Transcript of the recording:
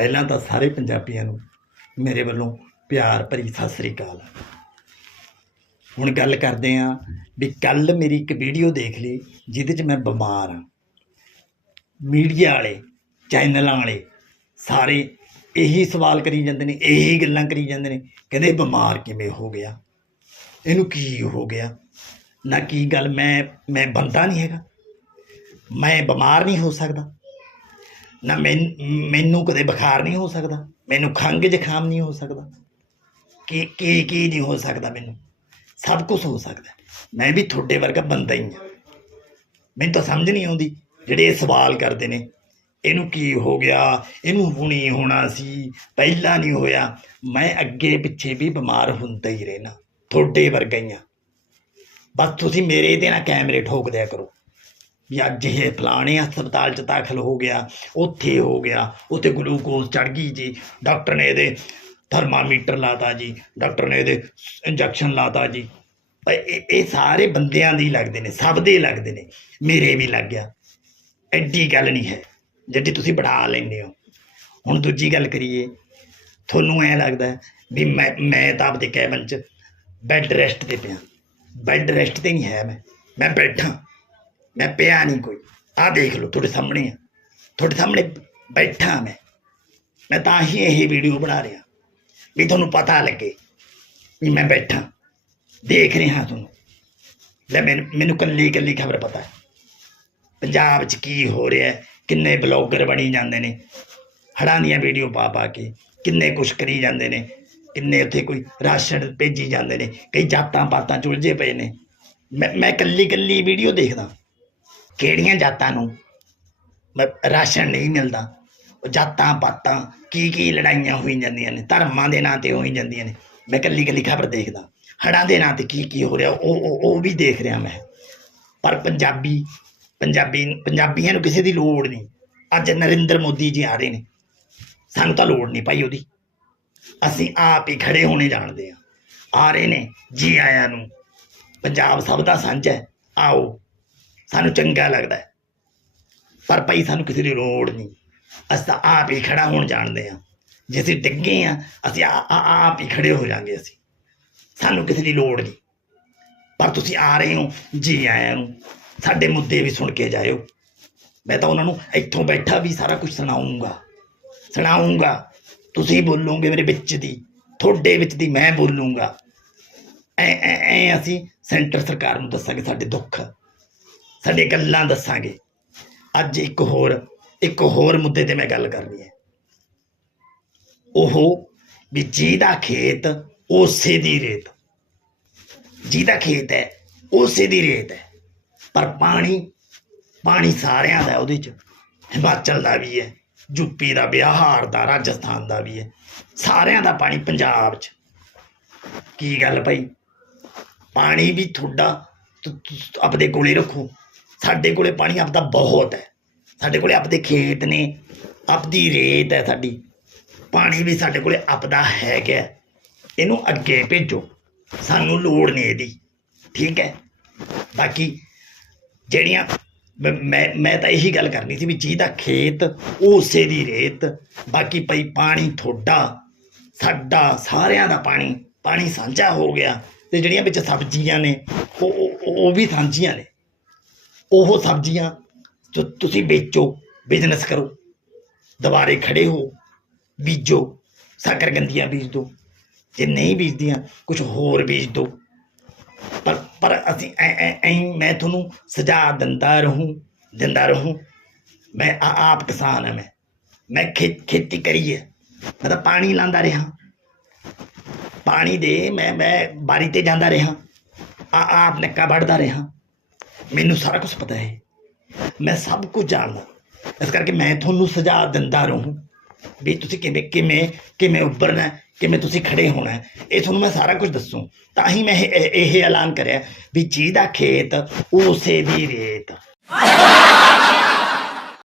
ਪਹਿਲਾਂ ਤਾਂ ਸਾਰੇ ਪੰਜਾਬੀਆਂ ਨੂੰ ਮੇਰੇ ਵੱਲੋਂ ਪਿਆਰ ਭਰੀ ਸਤਿ ਸ੍ਰੀ ਅਕਾਲ। ਹੁਣ ਗੱਲ ਕਰਦੇ ਆਂ ਵੀ ਕੱਲ ਮੇਰੀ ਇੱਕ ਵੀਡੀਓ ਦੇਖ ਲਈ, ਜਿਹਦੇ 'ਚ ਮੈਂ ਬਿਮਾਰ ਹਾਂ। ਮੀਡੀਆ ਵਾਲੇ, ਚੈਨਲਾਂ ਵਾਲੇ ਸਾਰੇ ਇਹੀ ਸਵਾਲ ਕਰੀ ਜਾਂਦੇ ਨੇ, ਇਹੀ ਗੱਲਾਂ ਕਰੀ ਜਾਂਦੇ ਨੇ, ਕਹਿੰਦੇ ਬਿਮਾਰ ਕਿਵੇਂ ਹੋ ਗਿਆ? ਇਹਨੂੰ ਕੀ ਹੋ ਗਿਆ? ਨਾ ਕੀ ਗੱਲ, ਮੈਂ ਮੈਂ ਬੰਦਾ ਨਹੀਂ ਹੈਗਾ। ਮੈਂ ਬਿਮਾਰ ਨਹੀਂ ਹੋ ਸਕਦਾ। ਨਾ ਮੈਨ- ਮੈਨੂੰ ਕਦੇ ਬੁਖਾਰ ਨਹੀਂ ਹੋ ਸਕਦਾ। ਮੈਨੂੰ ਖੰਘ ਜ਼ੁਕਾਮ ਨਹੀਂ ਹੋ ਸਕਦਾ। ਕੀ ਕੀ ਕੀ ਨਹੀਂ ਹੋ ਸਕਦਾ ਮੈਨੂੰ? ਸਭ ਕੁਝ ਹੋ ਸਕਦਾ। ਮੈਂ ਵੀ ਤੁਹਾਡੇ ਵਰਗਾ ਬੰਦਾ ਹੀ ਹਾਂ। ਮੈਨੂੰ ਤਾਂ ਸਮਝ ਨਹੀਂ ਆਉਂਦੀ ਜਿਹੜੇ ਇਹ ਸਵਾਲ ਕਰਦੇ ਨੇ। ਇਹਨੂੰ ਕੀ ਹੋ ਗਿਆ? ਇਹਨੂੰ ਹੁਣੀ ਹੋਣਾ ਸੀ। ਪਹਿਲਾਂ ਨਹੀਂ ਹੋਇਆ। ਮੈਂ ਅੱਗੇ ਪਿੱਛੇ ਵੀ ਬਿਮਾਰ ਹੁੰਦਾ ਹੀ ਰਹਿਣਾ। ਤੁਹਾਡੇ ਵਰਗਾ ਹੀ ਹਾਂ। ਬਸ ਤੁਸੀਂ ਮੇਰੇ ਤੇ ਨਾ ਕੈਮਰੇ ਠੋਕ ਦਿਆ ਕਰੋ। ਵੀ ਅੱਜ ਇਹ ਫਲਾਣੇ ਹਸਪਤਾਲ 'ਚ ਦਾਖਲ ਹੋ ਗਿਆ, ਉੱਥੇ ਹੋ ਗਿਆ, ਉੱਥੇ ਗਲੂਕੋਜ਼ ਚੜ ਗਈ ਜੀ। ਡਾਕਟਰ ਨੇ ਇਹਦੇ ਥਰਮਾਮੀਟਰ ਲਾਤਾ ਜੀ, ਡਾਕਟਰ ਨੇ ਇਹਦੇ ਇੰਜੈਕਸ਼ਨ ਲਾਤਾ ਜੀ। ਇਹ ਸਾਰੇ ਬੰਦਿਆਂ ਦੇ ਲੱਗਦੇ ਨੇ, ਸਭ ਦੇ ਲੱਗਦੇ ਨੇ, ਮੇਰੇ ਵੀ ਲੱਗ ਗਿਆ। ਐਡੀ ਗੱਲ ਨਹੀਂ ਹੈ, ਜਿਹੜੀ ਤੁਸੀਂ ਬਣਾ ਲੈਂਦੇ ਹੋ। ਹੁਣ ਦੂਜੀ ਗੱਲ ਕਰੀਏ, ਤੁਹਾਨੂੰ ਐ ਲੱਗਦਾ ਵੀ ਮੈਂ ਮੈਂ ਤਾਂ ਆਪਦੇ ਕੈਬਨ 'ਚ ਬੈੱਡ ਰੈਸਟ ਤੇ ਪਿਆ। ਬੈੱਡ ਰੈਸਟ ਤੇ ਨਹੀਂ ਹੈ ਮੈਂ ਮੈਂ ਬੈਠਾ। ਮੈਂ ਪਿਆ ਨਹੀਂ ਕੋਈ। ਆਹ ਦੇਖ ਲਓ, ਤੁਹਾਡੇ ਸਾਹਮਣੇ ਆ। ਤੁਹਾਡੇ ਸਾਹਮਣੇ ਬੈਠਾ ਮੈਂ। ਮੈਂ ਤਾਂ ਹੀ ਇਹ ਵੀਡੀਓ ਬਣਾ ਰਿਹਾ ਵੀ ਤੁਹਾਨੂੰ ਪਤਾ ਲੱਗੇ ਵੀ ਮੈਂ ਬੈਠਾ। ਦੇਖ ਰਿਹਾ ਤੁਹਾਨੂੰ। ਲੈ ਮੈਨੂੰ ਮੈਨੂੰ ਕੱਲੀ ਕੱਲੀ ਖਬਰ ਪਤਾ ਹੈ। ਪੰਜਾਬ 'ਚ ਕੀ ਹੋ ਰਿਹਾ ਕਿੰਨੇ ਬਲੌਗਰ ਬਣੀ ਜਾਂਦੇ ਨੇ। ਹੜਾਂ ਦੀਆਂ ਵੀਡੀਓ ਪਾ ਪਾ ਕੇ ਕਿੰਨੇ ਕੁਛ ਕਰੀ ਜਾਂਦੇ ਨੇ। ਕਿੰਨੇ ਉੱਥੇ ਕੋਈ ਰਾਸ਼ਨ ਭੇਜੀ ਜਾਂਦੇ ਨੇ, ਕਈ ਜਾਤਾਂ ਪਾਤਾਂ ਚੁਲਝੇ ਪਏ ਨੇ। ਮੈਂ ਮੈਂ ਕੱਲੀ ਕੱਲੀ ਵੀਡੀਓ ਦੇਖਦਾ। ਕਿਹੜੀਆਂ ਜਾਤਾਂ ਨੂੰ ਮ- ਰਾਸ਼ਨ ਨਹੀਂ ਮਿਲਦਾ? ਉਹ ਜਾਤਾਂ ਪਾਤਾਂ ਕੀ ਕੀ ਲੜਾਈਆਂ ਹੋਈ ਜਾਂਦੀਆਂ ਨੇ, ਧਰਮਾਂ ਦੇ ਨਾਂ ਤੇ ਹੋਈ ਜਾਂਦੀਆਂ ਨੇ। ਮੈਂ ਕੱਲੀ ਕੱਲੀ ਖਬਰ ਦੇਖਦਾ। ਹੜਾਂ ਦੇ ਨਾਂ ਤੇ ਕੀ ਕੀ ਹੋ ਰਿਹਾ, ਉਹ ਉਹ- ਉਹ ਵੀ ਦੇਖ ਰਿਹਾ ਮੈਂ। ਪਰ ਪੰਜਾਬੀ ਪੰਜਾਬੀ ਪੰਜਾਬੀਆਂ ਨੂੰ ਕਿਸੇ ਦੀ ਲੋੜ ਨਹੀਂ। ਅੱਜ ਨਰਿੰਦਰ ਮੋਦੀ ਜੀ ਆ ਰਹੇ ਨੇ। ਸਾਨੂੰ ਤਾਂ ਲੋੜ ਨਹੀਂ ਭਾਈ ਉਹਦੀ। ਅਸੀਂ ਆਪ ਹੀ ਖੜੇ ਹੋਣੇ ਜਾਣਦੇ ਆ ਆ ਰਹੇ ਨੇ ਜੀ ਆਇਆਂ ਨੂੰ। ਪੰਜਾਬ ਸਭ ਦਾ ਸਾਂਝਾ ਹੈ। ਆਓ। ਸਾਨੂੰ ਚੰਗਾ ਲੱਗਦਾ ਪਰ ਭਾਈ, ਸਾਨੂੰ ਕਿਸੇ ਦੀ ਲੋੜ ਨਹੀਂ। ਅਸੀਂ ਤਾਂ ਆਪ ਹੀ ਖੜਾ ਹੋਣ ਜਾਣਦੇ ਆ ਜੇ ਅਸੀਂ ਡਿੱਗੇ ਆ ਅਸੀਂ ਆ- ਆ- ਆਪ ਹੀ ਖੜੇ ਹੋ ਜਾਾਂਗੇ ਅਸੀਂ। ਸਾਨੂੰ ਕਿਸੇ ਦੀ ਲੋੜ ਨਹੀਂ। ਪਰ ਤੁਸੀਂ ਆ ਰਹੇ ਹੋ, ਜੀ ਆਇਆਂ ਨੂੰ। ਸਾਡੇ ਮੁੱਦੇ ਵੀ ਸੁਣ ਕੇ ਜਾਇਓ। ਮੈਂ ਤਾਂ ਉਹਨਾਂ ਨੂੰ ਇੱਥੋਂ ਬੈਠਾ ਵੀ ਸਾਰਾ ਕੁਝ ਸੁਣਾਉਂਗਾ ਸੁਣਾਉਂਗਾ ਤੁਸੀਂ ਬੋਲੋਗੇ ਮੇਰੇ ਵਿੱਚ ਦੀ, ਤੁਹਾਡੇ ਵਿੱਚ ਦੀ ਮੈਂ ਬੋਲੂੰਗਾ। ਐ ਐ ਐ ਅਸੀਂ ਸੈਂਟਰ ਸਰਕਾਰ ਨੂੰ ਦੱਸਾਂਗੇ ਸਾਡੇ ਦੁੱਖ। ਸਾਡੇ ਗੱਲਾਂ ਦੱਸਾਂਗੇ। ਅੱਜ ਇੱਕ ਹੋਰ ਇੱਕ ਹੋਰ ਮੁੱਦੇ ਤੇ ਮੈਂ ਗੱਲ ਕਰਨੀ ਹੈ। ਉਹ ਵੀ ਜਿਹਦਾ ਖੇਤ, ਉਸੇ ਦੀ ਰੇਤ। ਜਿਹਦਾ ਖੇਤ ਹੈ, ਉਸੇ ਦੀ ਰੇਤ ਹੈ। ਪਰ ਪਾਣੀ ਪਾਣੀ ਸਾਰਿਆਂ ਦਾ ਉਹਦੇ ਚ। ਹਿਮਾਚਲ ਦਾ ਵੀ ਹੈ ਯੂਪੀ ਦਾ ਬਿਹਾਰ ਦਾ, ਰਾਜਸਥਾਨ ਦਾ ਵੀ ਹੈ। ਸਾਰਿਆਂ ਦਾ ਪਾਣੀ ਪੰਜਾਬ 'ਚ। ਕੀ ਗੱਲ ਭਾਈ? ਪਾਣੀ ਵੀ ਤੁਹਾਡਾ ਆਪਣੇ ਕੋਲੇ ਰੱਖੋ। ਸਾਡੇ ਕੋਲੇ ਪਾਣੀ ਆਪਦਾ ਬਹੁਤ ਹੈ। ਸਾਡੇ ਕੋਲੇ ਆਪਦੇ ਖੇਤ ਨੇ, ਆਪਦੀ ਰੇਤ ਹੈ ਸਾਡੀ। ਪਾਣੀ ਵੀ ਸਾਡੇ ਕੋਲੇ ਆਪਦਾ ਹੈਗਾ ਇਹਨੂੰ ਅੱਗੇ ਭੇਜੋ। ਸਾਨੂੰ ਲੋੜ ਨਹੀਂ ਇਹਦੀ। ਠੀਕ ਹੈ? ਬਾਕੀ ਜਿਹੜੀਆਂ ਮ- ਮੈਂ ਮੈਂ ਤਾਂ ਇਹੀ ਗੱਲ ਕਰਨੀ ਸੀ ਵੀ ਜਿਹਦਾ ਖੇਤ ਉਹ ਉਸੇ ਦੀ ਰੇਤ, ਬਾਕੀ ਪਈ ਪਾਣੀ ਤੁਹਾਡਾ ਸਾਡਾ, ਸਾਰਿਆਂ ਦਾ ਪਾਣੀ ਪਾਣੀ ਸਾਂਝਾ ਹੋ ਗਿਆ ਤੇ ਜਿਹੜੀਆਂ ਵਿੱਚ ਸਬਜ਼ੀਆਂ ਨੇ, ਉਹ, ਉਹ- ਉਹ ਵੀ ਸਾਂਝੀਆਂ ਨੇ। ਉਹ ਸਬਜ਼ੀਆਂ ਜੋ ਤੁਸੀਂ ਵੇਚੋ ਬਿਜ਼ਨਸ ਕਰੋ। ਦੁਬਾਰੇ ਖੜੇ ਹੋ, ਬੀਜੋ ਸ਼ੱਕਰਕੰਦੀਆਂ ਬੀਜ ਦਿਓ ਜੇ ਨਹੀਂ ਬੀਜਦੀਆਂ ਕੁਝ ਹੋਰ ਬੀਜ ਦਿਓ ਪਰ ਪਰ ਅਸੀਂ ਐ, ਐਂ ਮੈਂ ਤੁਹਾਨੂੰ ਸਜਾ ਦਿੰਦਾ ਰਹੂੰ ਦਿੰਦਾ ਰਹੂੰ। ਮੈਂ ਆ- ਆਪ ਕਿਸਾਨ ਹਾਂ ਮੈਂ। ਮੈਂ ਖੇ- ਖੇਤੀ ਕਰੀ ਹੈ ਮੈਂ ਤਾਂ ਪਾਣੀ ਲਾਂਦਾ ਰਿਹਾ। ਪਾਣੀ ਦੇ ਮੈਂ ਮੈਂ ਬਾਰੀ ਤੇ ਜਾਂਦਾ ਰਿਹਾ। ਆ, ਆਪ ਨੱਕਾ ਵੱਢਦਾ ਰਿਹਾ। ਮੈਨੂੰ ਸਾਰਾ ਕੁਝ ਪਤਾ ਹੈ। ਮੈਂ ਸਭ ਕੁਝ ਜਾਣਦਾ। ਇਸ ਕਰਕੇ ਮੈਂ ਤੁਹਾਨੂੰ ਸੁਝਾਅ ਦਿੰਦਾ ਰਹੂੰ ਵੀ ਤੁਸੀਂ ਕਿਵੇਂ ਕਿਵੇਂ ਕਿਵੇਂ ਉੱਭਰਨਾ ਕਿਵੇਂ ਤੁਸੀਂ ਖੜੇ ਹੋਣਾ ਇਹ ਤੁਹਾਨੂੰ ਮੈਂ ਸਾਰਾ ਕੁਝ ਦੱਸੂ। ਤਾਂ ਹੀ ਮੈਂ ਇਹ ਇਹ- ਇਹ ਐਲਾਨ ਕਰਿਆ ਵੀ ਜਿਹਦਾ ਖੇਤ, ਉਸੇ ਦੀ ਰੇਤ।